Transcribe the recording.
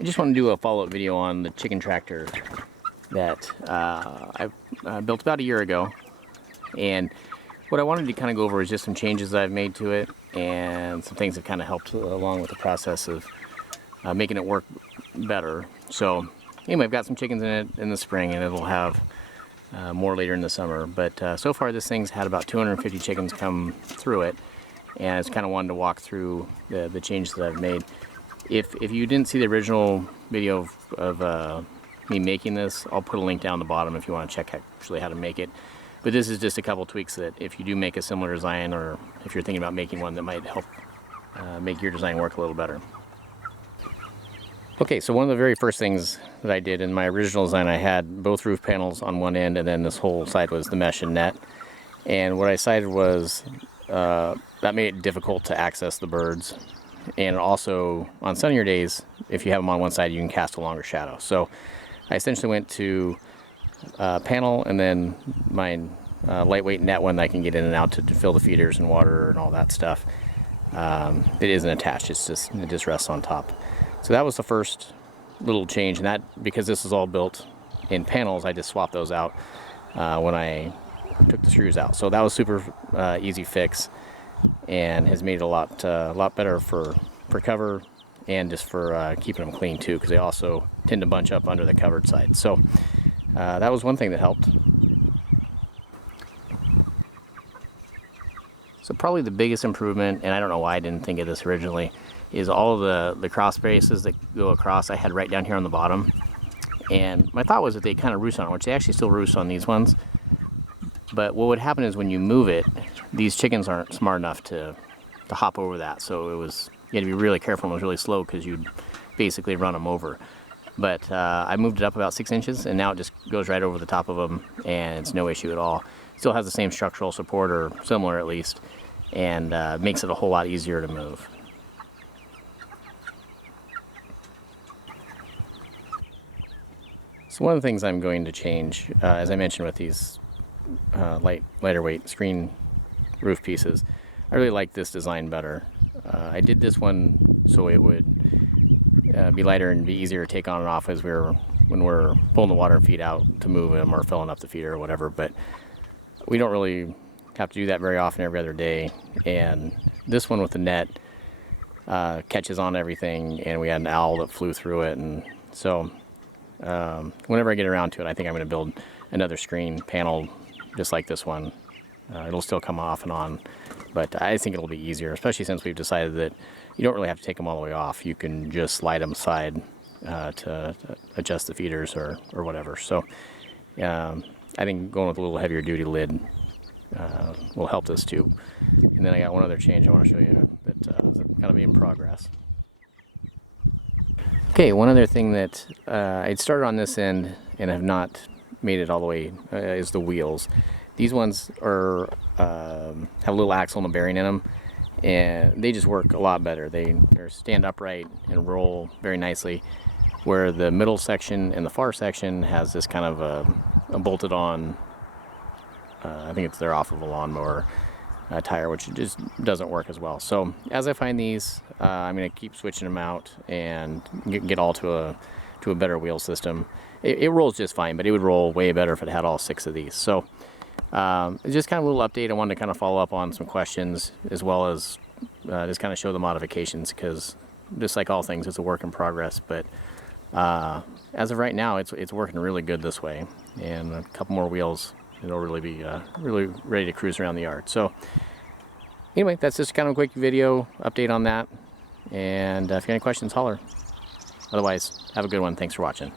I just want to do a follow-up video on the chicken tractor that I built about a year ago. And what I wanted to kind of go over is just some changes that I've made to it and some things that kind of helped along with the process of making it work better. So anyway, I've got some chickens in it in the spring, and it'll have more later in the summer. But so far this thing's had about 250 chickens come through it, and I just kind of wanted to walk through the changes that I've made. If you didn't see the original video of me making this, I'll put a link down the bottom if you want to check actually how to make it. But this is just a couple tweaks that if you do make a similar design, or if you're thinking about making one, that might help make your design work a little better. Okay, so one of the very first things that I did in my original design, I had both roof panels on one end, and then this whole side was the mesh and net. And what I decided was that made it difficult to access the birds. And also, on sunnier days, if you have them on one side, you can cast a longer shadow. So I essentially went to panel, and then my lightweight net one that I can get in and out to fill the feeders and water and all that stuff. It isn't attached, it just rests on top. So that was the first little change, and that, because this is all built in panels, I just swapped those out when I took the screws out. So that was super easy fix, and has made it a lot better for cover, and just for keeping them clean too, because they also tend to bunch up under the covered side. So that was one thing that helped. So probably the biggest improvement, and I don't know why I didn't think of this originally, is all of the cross braces that go across. I had right down here on the bottom, and my thought was that they kind of roost on it, which they actually still roost on these ones. But what would happen is when you move it, these chickens aren't smart enough to hop over that. So you had to be really careful, and it was really slow because you'd basically run them over. But I moved it up about 6 inches, and now it just goes right over the top of them, and it's no issue at all. Still has the same structural support, or similar at least, and makes it a whole lot easier to move. So one of the things I'm going to change, as I mentioned with these lighter weight screen roof pieces, I really like this design better. I did this one so it would be lighter and be easier to take on and off when we're pulling the water and feed out to move them, or filling up the feeder or whatever. But we don't really have to do that very often, every other day. And this one with the net catches on everything, and we had an owl that flew through it, and so whenever I get around to it, I think I'm going to build another screen panel just like this one. It'll still come off and on, but I think it'll be easier, especially since we've decided that you don't really have to take them all the way off. You can just slide them aside to adjust the feeders or whatever. So I think going with a little heavier duty lid will help this too. And then I got one other change I want to show you that is kind of in progress. Okay, one other thing that I'd started on this end and have not made it all the way is the wheels. These ones have a little axle and a bearing in them, and they just work a lot better. They stand upright and roll very nicely, where the middle section and the far section has this kind of a bolted on, I think they're off of a lawnmower tire, which just doesn't work as well. So as I find these, I'm going to keep switching them out and get all to a better wheel system. It rolls just fine, but it would roll way better if it had all 6 of these. So it's just kind of a little update. I wanted to kind of follow up on some questions, as well as just kind of show the modifications, because just like all things, it's a work in progress. But as of right now, it's working really good this way, and a couple more wheels, it'll really be really ready to cruise around the yard. So anyway, that's just kind of a quick video update on that. And if you have any questions, holler. Otherwise, have a good one. Thanks for watching.